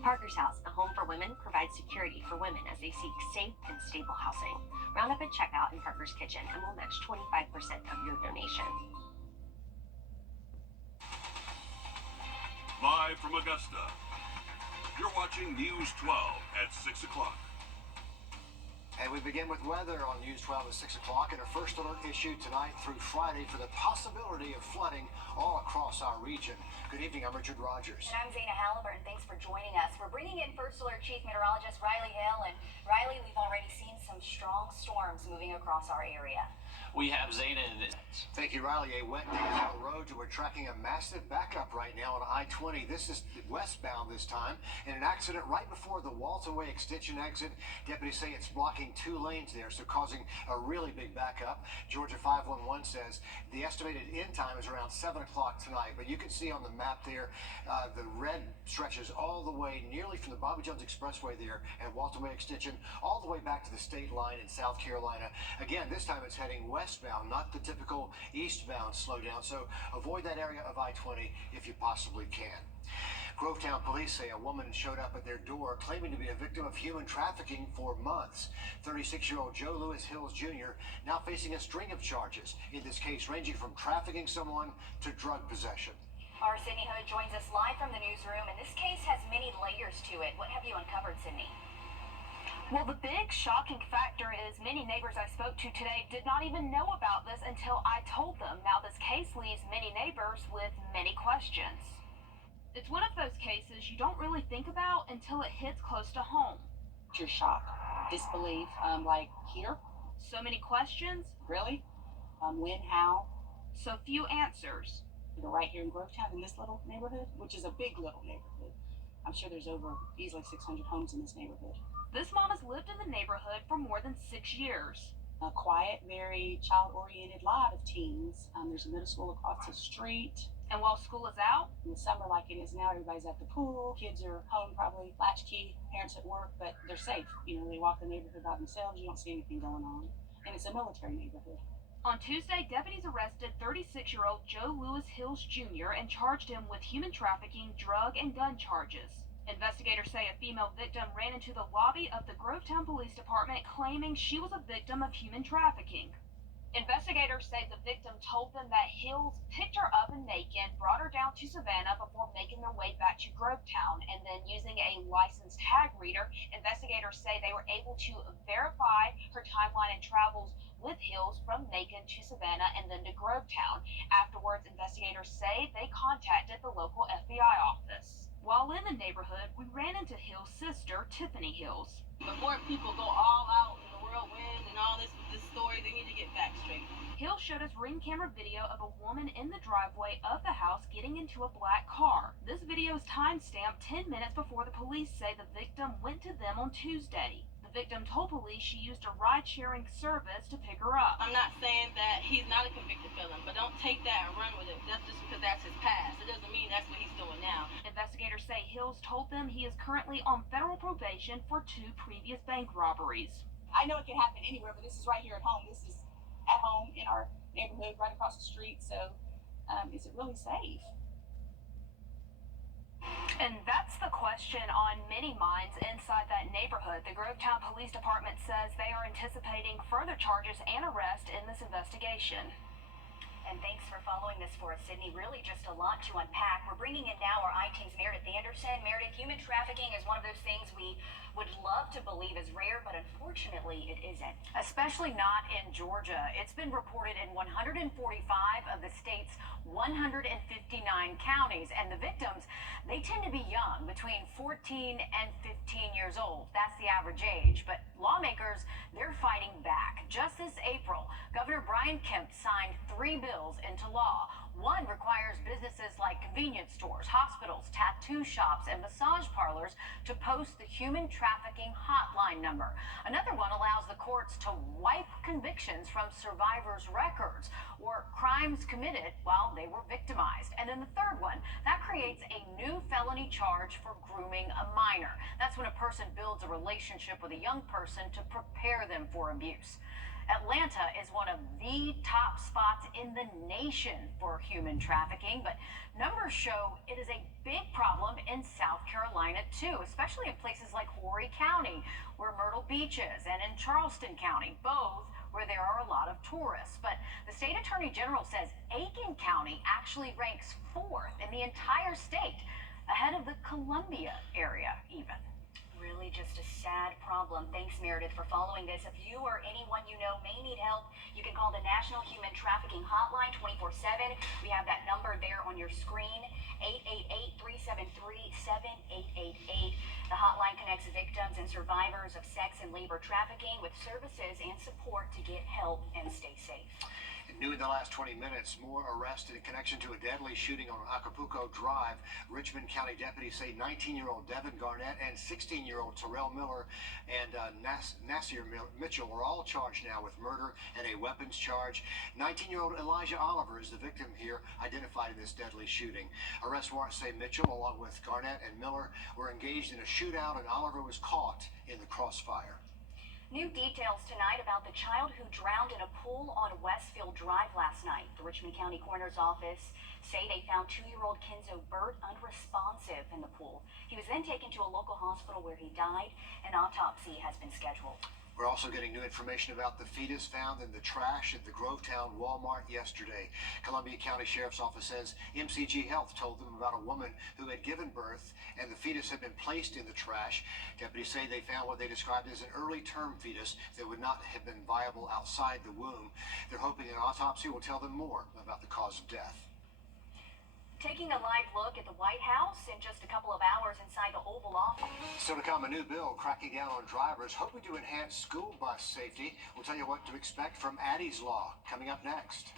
Parker's House, a home for women, provides security for women as they seek safe and stable housing. Round up at checkout in Parker's Kitchen and we'll match 25% of your donation. Live from Augusta, you're watching News 12 at 6 o'clock. And we begin with weather on News 12 at 6 o'clock and a first alert issued tonight through Friday for the possibility of flooding all across our region. Good evening, I'm Richard Rogers. And I'm Zana Halliburton. Thanks for joining us. We're bringing in First Alert Chief Meteorologist Riley Hill. And Riley, we've already seen some strong storms moving across our area. We have Zana. Thank you, Riley. A wet day is on the road. We're tracking a massive backup right now on I-20. This is westbound this time. In an accident right before the Walton Way extension exit. Deputies say it's blocking 2 lanes there, so causing a really big backup. Georgia 511 says the estimated end time is around 7 o'clock tonight. But you can see on the map there, the red stretches all the way nearly from the Bobby Jones Expressway there and Walton Way extension all the way back to the state line in South Carolina. Again, this time it's heading westbound, not the typical eastbound slowdown. So avoid that area of I-20 if you possibly can. Grovetown police say a woman showed up at their door claiming to be a victim of human trafficking for months. 36-year-old Joe Lewis Hills Jr. now facing a string of charges, in this case ranging from trafficking someone to drug possession. Our Sydney Hood joins us live from the newsroom, and this case has many layers to it. What have you uncovered, Sydney? Well, the big shocking factor is many neighbors I spoke to today did not even know about this until I told them. Now, this case leaves many neighbors with many questions. It's one of those cases you don't really think about until it hits close to home. You're shocked, disbelief, like here? So many questions, Really? When, how? so few answers. You're right here in Grovetown in this little neighborhood, which is a big little neighborhood. I'm sure there's over easily 600 homes in this neighborhood. This mom has lived in the neighborhood for more than 6 years. A quiet, very child-oriented lot of teens. There's a middle school across the street. And while school is out, In the summer, like it is now, everybody's at the pool. Kids are home, probably latchkey, parents at work, but they're safe. You know, they walk the neighborhood by themselves. You don't see anything going on. And it's a military neighborhood. on Tuesday, deputies arrested 36-year-old Joe Lewis Hills Jr. and charged him with human trafficking, drug, and gun charges. Investigators say a female victim ran into the lobby of the Grovetown Police Department claiming she was a victim of human trafficking. Investigators say the victim told them that Hills picked her up in Macon, brought her down to Savannah before making their way back to Grovetown, and then using a licensed tag reader, investigators say they were able to verify her timeline and travels with Hills from Macon to Savannah and then to Grovetown. Afterwards, investigators say they contacted the local FBI office. While in the neighborhood, we ran into Hills' sister, Tiffany Hills. Before people go all out in the whirlwind and all this story, they need to get facts straight. Hills showed us ring camera video of a woman in the driveway of the house getting into a black car. This video is timestamped 10 minutes before the police say the victim went to them on Tuesday. The victim told police she used a ride-sharing service to pick her up. I'm not saying that he's not a convicted felon, but don't take that and run with it. That's just because that's his past. It doesn't mean that's what he's doing now. Investigators say Hills told them he is currently on federal probation for 2 previous bank robberies. I know it can happen anywhere, but this is right here at home. This is at home in our neighborhood, right across the street. So, is it really safe? And that's the question on many minds inside that neighborhood. The Grovetown Police Department says they are anticipating further charges and arrest in this investigation. And thanks for following this for us, Sydney. Really just a lot to unpack. We're bringing in now our I-Team's Meredith Anderson. Meredith, human trafficking is one of those things we would love to believe is rare, but unfortunately it isn't. Especially not in Georgia. It's been reported in 145 of the state's 159 counties, and the victims, they tend to be young, between 14 and 15 years old. That's the average age. But lawmakers, they're fighting back. Just this April, Governor Brian Kemp signed 3 bills into law. One requires businesses like convenience stores, hospitals, tattoo shops, and massage parlors to post the human trafficking hotline number. Another one allows the courts to wipe convictions from survivors' records or crimes committed while they were victimized. And then the third one, that creates a new felony charge for grooming a minor. That's when a person builds a relationship with a young person to prepare them for abuse. Atlanta is one of the top spots in the nation for human trafficking, but numbers show it is a big problem in South Carolina too, especially in places like Horry County, where Myrtle Beach is, and in Charleston County, both where there are a lot of tourists. But the state attorney general says Aiken County actually ranks 4th in the entire state, ahead of the Columbia area even. Really just a sad problem. Thanks, Meredith, for following this. If you or anyone you know may need help, you can call the National Human Trafficking Hotline 24/7. We have that number there on your screen, 888-373-7888. The hotline connects victims and survivors of sex and labor trafficking with services and support to get help and stay safe. New in the last 20 minutes, more arrested in connection to a deadly shooting on Acapulco Drive. Richmond County deputies say 19-year-old Devin Garnett and 16-year-old Terrell Miller and Nasir Mitchell are all charged now with murder and a weapons charge. 19-year-old Elijah Oliver is the victim here, identified in this deadly shooting. Arrest warrants say Mitchell, along with Garnett and Miller, were engaged in a shootout, and Oliver was caught in the crossfire. New details tonight about the child who drowned in a pool on Westfield Drive last night. The Richmond County Coroner's Office say they found 2-year-old Kenzo Burt unresponsive in the pool. He was then taken to a local hospital where he died. An autopsy has been scheduled. We're also getting new information about the fetus found in the trash at the Grovetown Walmart yesterday. Columbia County Sheriff's Office says MCG Health told them about a woman who had given birth and the fetus had been placed in the trash. Deputies say they found what they described as an early term fetus that would not have been viable outside the womb. They're hoping an autopsy will tell them more about the cause of death. Taking a live look at the White House in just a couple of hours inside the Oval Office. So to come, a new bill cracking down on drivers, hoping to enhance school bus safety. We'll tell you what to expect from Addie's Law coming up next.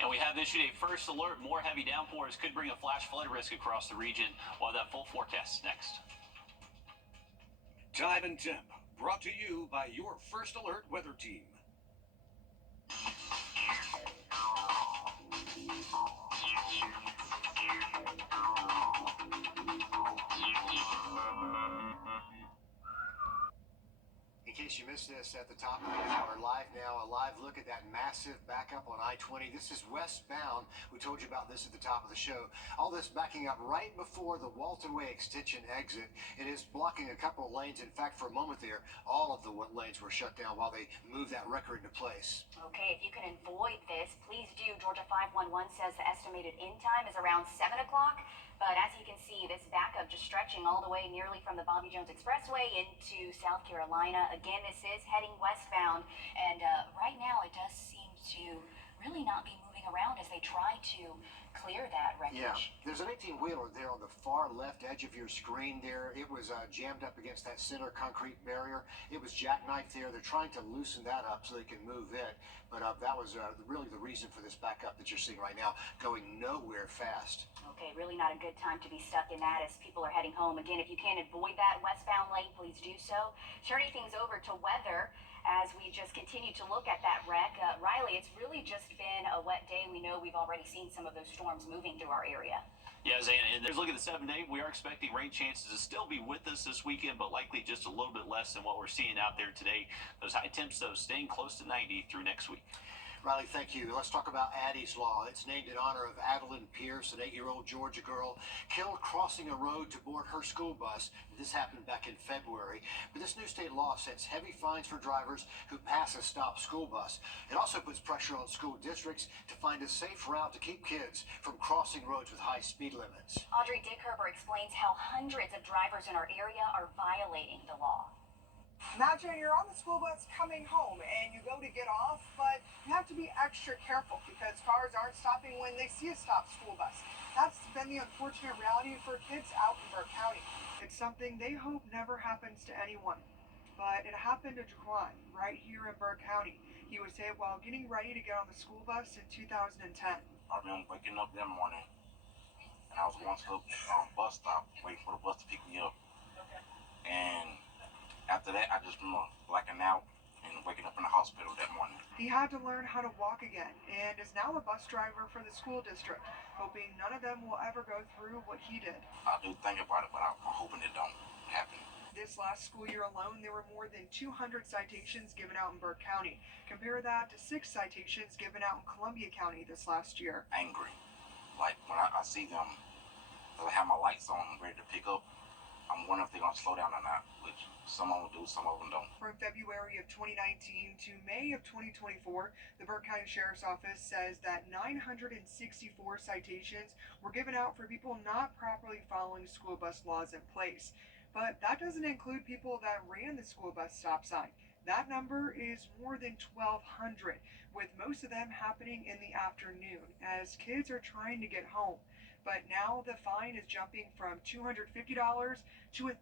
And we have issued a first alert. More heavy downpours could bring a flash flood risk across the region. We'll have that full forecast next. Time and temp, brought to you by your First Alert weather team. In case you missed this at the top of the hour, live now, a live look at that massive backup on I-20. This is westbound. We told you about this at the top of the show. All this backing up right before the Walton Way extension exit. It is blocking a couple of lanes. In fact, for a moment there, all of the lanes were shut down while they moved that record into place. Okay, if you can avoid this, please do. Georgia 511 says the estimated end time is around 7 o'clock. But as you can see, this backup just stretching all the way nearly from the Bobby Jones Expressway into South Carolina. Again, this is heading westbound. And right now, it does seem to really not be moving around as they try to clear that wreckage. Yeah, there's an 18-wheeler there on the far left edge of your screen there. It was jammed up against that center concrete barrier. It was jackknifed there. They're trying to loosen that up so they can move it. But that was really the reason for this backup that you're seeing right now, going nowhere fast. Okay, really not a good time to be stuck in that as people are heading home. Again, if you can avoid that westbound lane, please do so. Turning things over to weather as we just continue to look at that wreck. Riley, it's really just been a wet day. We know we've already seen some of those storms moving through our area. Yeah, Zana, and there's look at the 7-day. We are expecting rain chances to still be with us this weekend, but likely just a little bit less than what we're seeing out there today. Those high temps, though, staying close to 90 through next week. Riley, thank you. Let's talk about Addie's Law. It's named in honor of Adeline Pierce, an 8-year-old Georgia girl killed crossing a road to board her school bus. This happened back in February. But this new state law sets heavy fines for drivers who pass a stopped school bus. It also puts pressure on school districts to find a safe route to keep kids from crossing roads with high speed limits. Audrey Dickherber explains how hundreds of drivers in our area are violating the law. Imagine you're on the school bus coming home and you go to get off, but you have to be extra careful because cars aren't stopping when they see a stopped school bus. That's been the unfortunate reality for kids out in Burke County. It's something they hope never happens to anyone, but it happened to Jaquan right here in Burke County. He was hit while getting ready to get on the school bus in 2010. I remember waking up that morning and I was going to the bus stop waiting for the bus to pick me up. And after that, I just remember blacking out and waking up in the hospital that morning. He had to learn how to walk again and is now a bus driver for the school district, hoping none of them will ever go through what he did. I do think about it, but I'm hoping it don't happen. This last school year alone, there were more than 200 citations given out in Burke County. Compare that to 6 citations given out in Columbia County this last year. Angry. Like when I see them, I have my lights on, ready to pick up. I'm wondering if they're going to slow down or not, which some of them do, some of them don't. From February of 2019 to May of 2024, the Burke County Sheriff's Office says that 964 citations were given out for people not properly following school bus laws in place. But that doesn't include people that ran the school bus stop sign. That number is more than 1,200, with most of them happening in the afternoon as kids are trying to get home. But now the fine is jumping from $250 to $1,000,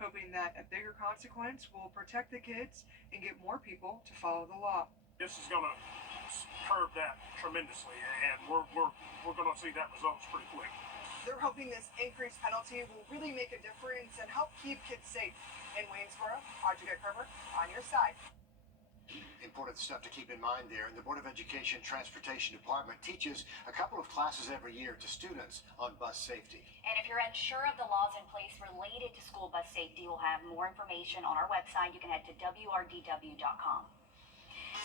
hoping that a bigger consequence will protect the kids and get more people to follow the law. This is going to curb that tremendously, and we're going to see that results pretty quick. They're hoping this increased penalty will really make a difference and help keep kids safe. In Waynesboro, Audrey Kerber on your side. Important stuff to keep in mind there. And the Board of Education Transportation Department teaches a couple of classes every year to students on bus safety. And if you're unsure of the laws in place related to school bus safety, we'll have more information on our website. You can head to wrdw.com.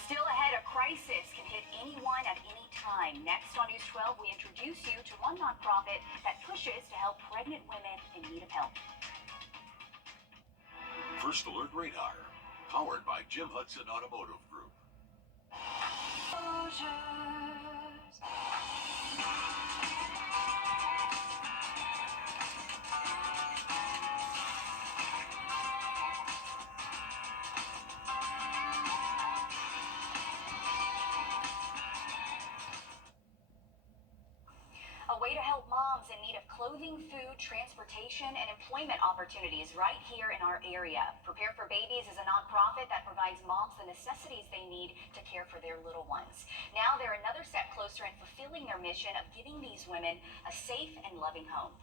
Still ahead, a crisis can hit anyone at any time. Next on News 12, we introduce you to one nonprofit that pushes to help pregnant women in need of help. First Alert Radar, powered by Jim Hudson Automotive Group. A way to help moms in need of clothing, food, transportation, and employment opportunities right here in our area. Prepare for Babies is a nonprofit that provides moms the necessities they need to care for their little ones. Now they're another step closer in fulfilling their mission of giving these women a safe and loving home.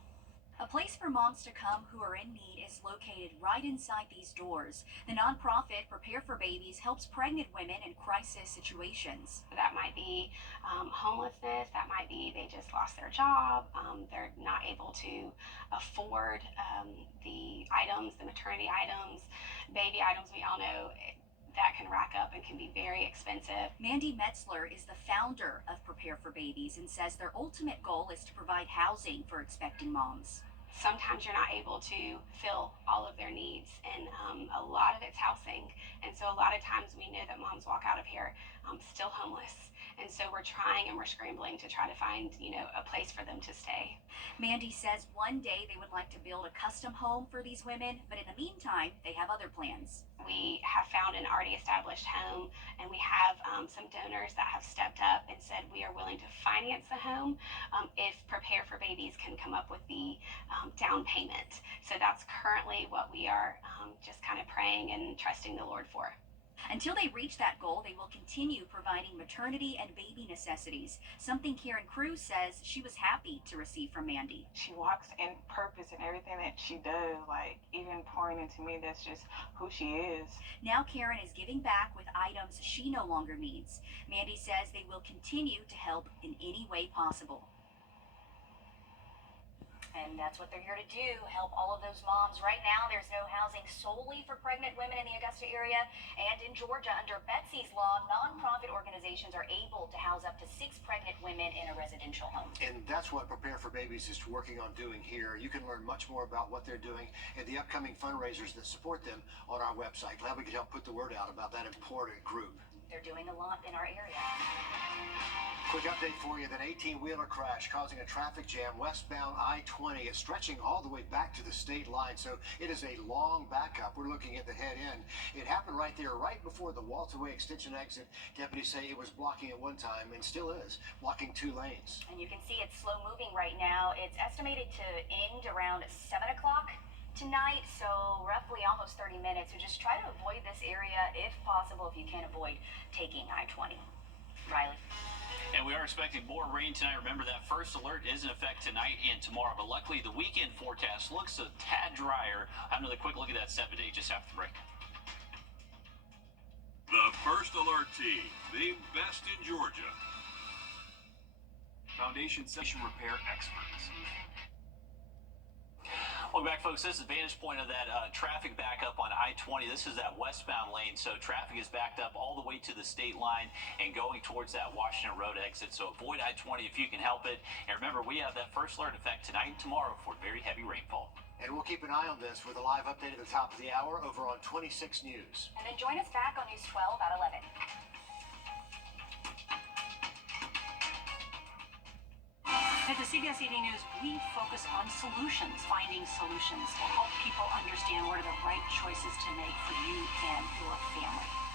A place for moms to come who are in need is located right inside these doors. The nonprofit Prepare for Babies helps pregnant women in crisis situations. That might be homelessness, that might be they just lost their job, they're not able to afford the items, the maternity items, baby items. We all know that can rack up and can be very expensive. Mandy Metzler is the founder of Prepare for Babies and says their ultimate goal is to provide housing for expecting moms. Sometimes you're not able to fill all of their needs, and a lot of it's housing. And so a lot of times we know that moms walk out of here still homeless. And so we're trying and we're scrambling to try to find, a place for them to stay. Mandy says one day they would like to build a custom home for these women, but in the meantime, they have other plans. We have found an already established home, and we have some donors that have stepped up and said we are willing to finance the home if Prepare for Babies can come up with the down payment. So that's currently what we are just kind of praying and trusting the Lord for. Until they reach that goal, they will continue providing maternity and baby necessities, something Karen Cruz says she was happy to receive from Mandy. She walks in purpose in everything that she does, like even pouring into me, that's just who she is. Now Karen is giving back with items she no longer needs. Mandy says they will continue to help in any way possible. And that's what they're here to do, help all of those moms. Right now, there's no housing solely for pregnant women in the Augusta area. And in Georgia, under Betsy's law, nonprofit organizations are able to house up to 6 pregnant women in a residential home. And that's what Prepare for Babies is working on doing here. You can learn much more about what they're doing and the upcoming fundraisers that support them on our website. Glad we could help put the word out about that important group. They're doing a lot in our area. Quick update for you, that 18-wheeler crash causing a traffic jam westbound I-20 is stretching all the way back to the state line, so it is a long backup. We're looking at the head end. It happened right there, right before the Waltaway extension exit. Deputies say it was blocking at one time and still is, blocking 2 lanes. And you can see it's slow moving right now. It's estimated to end around 7 o'clock tonight, so roughly almost 30 minutes. So just try to avoid this area if possible, if you can avoid taking I-20. Riley. And we are expecting more rain tonight. Remember, that first alert is in effect tonight and tomorrow, but luckily the weekend forecast looks a tad drier. Have another quick look at that 7-day just after the break. The First Alert team, the best in Georgia. Foundation Session Repair Experts. Welcome back, folks. This is Vantage Point of that traffic backup on I-20. This is that westbound lane, so traffic is backed up all the way to the state line and going towards that Washington Road exit. So avoid I-20 if you can help it. And remember, we have that first alert effect tonight and tomorrow for very heavy rainfall. And we'll keep an eye on this with a live update at the top of the hour over on 26 News. And then join us back on News 12 at 11. At the CBS Evening News, we focus on solutions, finding solutions to help people understand what are the right choices to make for you and your family.